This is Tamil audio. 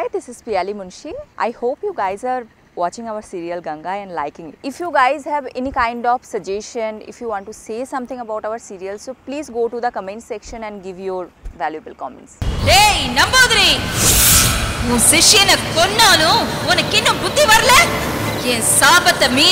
Hi, this is Piyali Munshi. I hope you guys are watching our serial Ganga and liking it. If you guys have any kind of suggestion, if you want to say something about our serial, so please go to the comment section and give your valuable comments. Hey, Nambudri! உன் சிஷ்யனை கொன்னாலும் உனக்கு இன்னும் புத்தி வரல? என் சாபத்தை மீற